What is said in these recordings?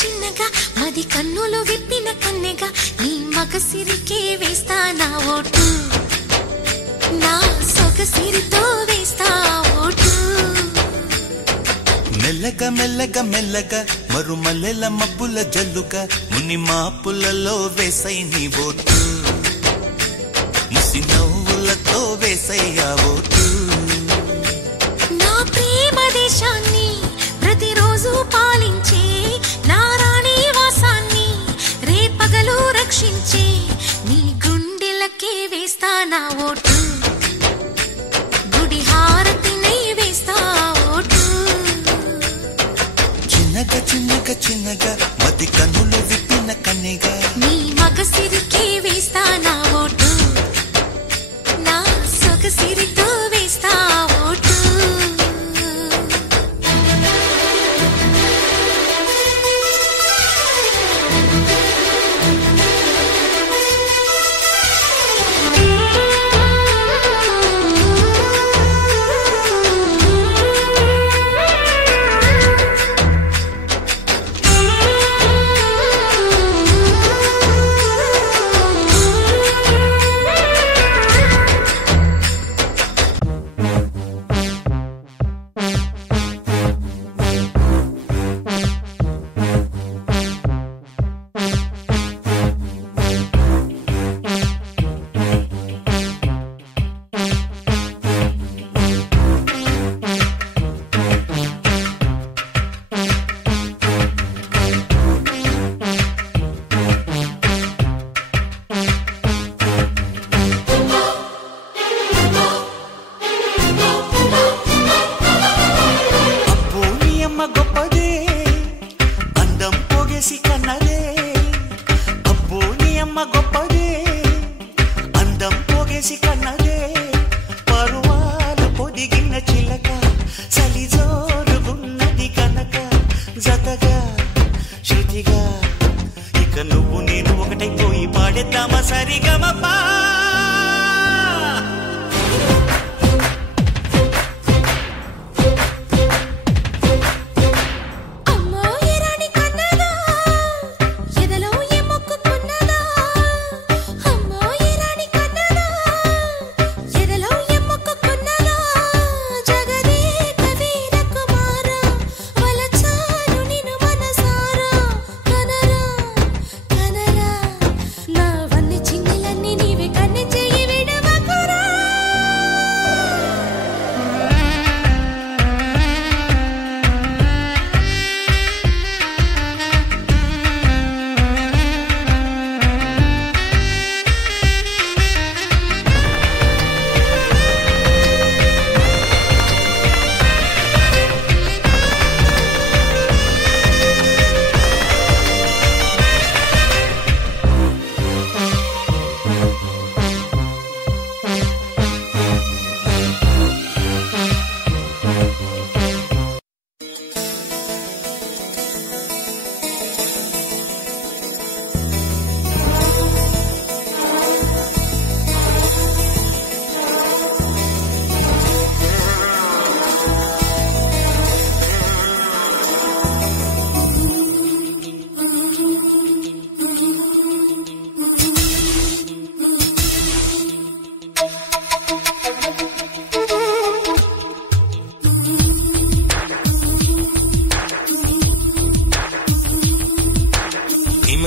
చిన్నగా మది కన్నులు విప్పిన కన్నెగా నీ మగసిరికే వేస్తా నా ఓటు నా సొగసిరితో వేస్తా ఓటు మెల్లగా మెల్లగా మెల్లగా మరుమల్లెల మబ్బుల జల్లుగా ముని మాపులలో వేసై నీ ఓటు ముసి నవ్వులతో వేసయ్యా ఓటు నా ప్రేమ దేశాన్ని ప్రతిరోజు పాలించే నా రాణి వాసాన్ని రేపగలు రక్షించే నీ గుండెలకే వేస్తా నా ఓటు గుడి హారతినై వేస్తా ఓటు చిన్నగా చిన్నగా చిన్నగా మది కన్నులు విప్పిన కన్నెగా నీ మగసిరికే వేస్తా నా ఓటు నా సొగసిరితో వేస్తా ఓటు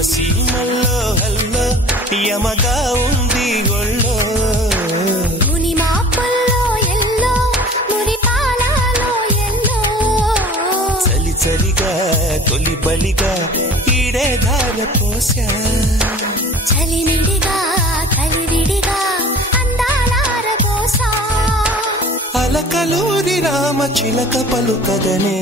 సీమల్లో హల్లో యమగా ఉంది ఒళ్ళో ముని మాపల్లో ఎల్లో మురి పాలలో ఎల్లో చలి చలిగా తొలి బలిగా ఈడే ధార పోసా చలిమిడిగా కలివిడిగా అందాలార పోసా అలకలూరి రామ చిలక పలుకదనే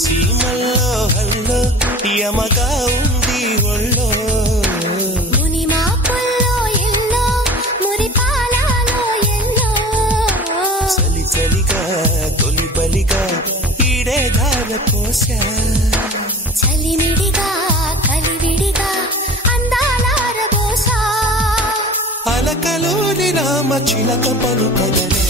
సీమల్లో హల్లో యమగా ఉంది ఒళ్ళో ముని మాపల్లో ఎల్లో మురి పాలలో ఎల్లో చలి చలిగా తొలి బలిగా ఈడే ధార పోసా చలిమిడిగా కలివిడిగా అందాలార పోసా అలకలూరి రామ చిలక పలుకదనే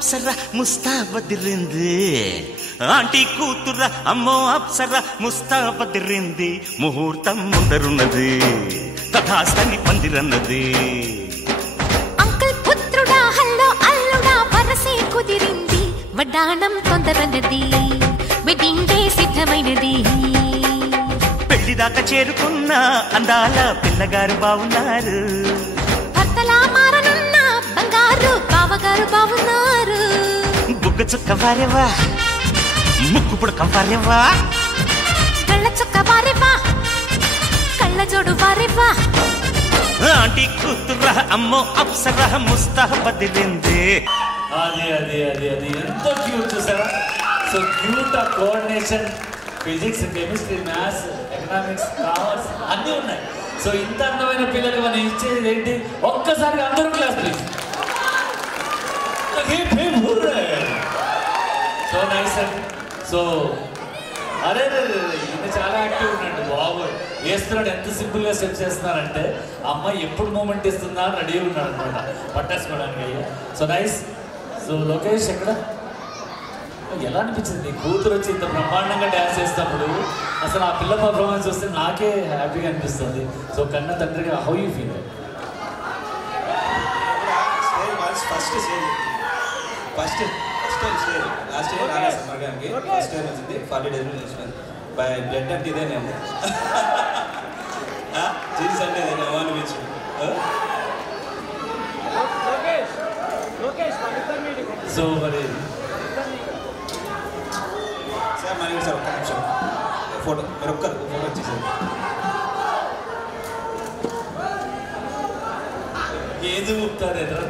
అప్సర ముస్తాబదిరింది ఆంటీ కూతుర అమ్మో అప్సర ముస్తాబదిరింది ముహూర్తం ముందరున్నది తథాస్తని పందిరన్నది అంకుల్ పుత్రుడా హల్లో అల్లుడా వరసే కుదిరింది వడ్డాణం తొందరన్నది వెడ్డింగ్ డే సిద్ధమైనది పెళ్లిదాకా చేరుకున్న అందాల పిల్లగారు బావున్నారు భర్తలా మారనున్న బంగారు బావగారు బావున్నారు బుగ్గ చుక్క వారేవా ముక్కు పుడక వారేవా కళ్ళ చుక్క వారేవా కళ్ళ జోడు వారేవా ఆంటీ కూతుర అమ్మో అప్సర ముస్తాబదిరింది అది అది అది అది ఎంతో క్యూట్ చూసారా సో క్యూట్ ఆ coordination physics chemistry maths economics commerce అన్నీ ఉన్నాయి సో ఇంత అందమైన పిల్లలు మనం ఇచ్చేది ఏంటి ఒక్కసారి అందరూ క్లాస్ ప్లీజ్ సో నైస్ అండి సో అరే ఈయన చాలా యాక్టివ్ ఉన్నాడు బాబు వేస్తున్నాడు ఎంత సింపుల్గా స్టెప్స్ చేస్తున్నారంటే అమ్మాయి ఎప్పుడు మూమెంట్ ఇస్తుందా అని రెడీ ఉన్నాడు అనమాట పట్టేసుకోవడానికి అయ్యా సో నైస్ సో లోకేష్ ఎక్కడ ఎలా అనిపించింది నీ కూతురు వచ్చి ఇంత బ్రహ్మాండంగా డ్యాన్స్ చేసినప్పుడు అసలు ఆ పిల్ల పర్ఫార్మెన్స్ వస్తే నాకే హ్యాపీగా అనిపిస్తుంది సో కన్నా తండ్రిగా how you feel first time stage last year రాలేదు సమ్మర్ గారికి ఫస్ట్ టైం వచ్చింది 40 days నేర్చుకున్నాను బై బ్లడ్ అంటే ఇదే నేను జీన్స్ అంటే ఇదే నవాను బీచ్ సో మరి సార్ మరి సార్ ఒక్క నిమిషం ఫోటో మీరు ఒక్కరు ఫోటో వచ్చేసారు ఏది ఊపుతారు ఎదురు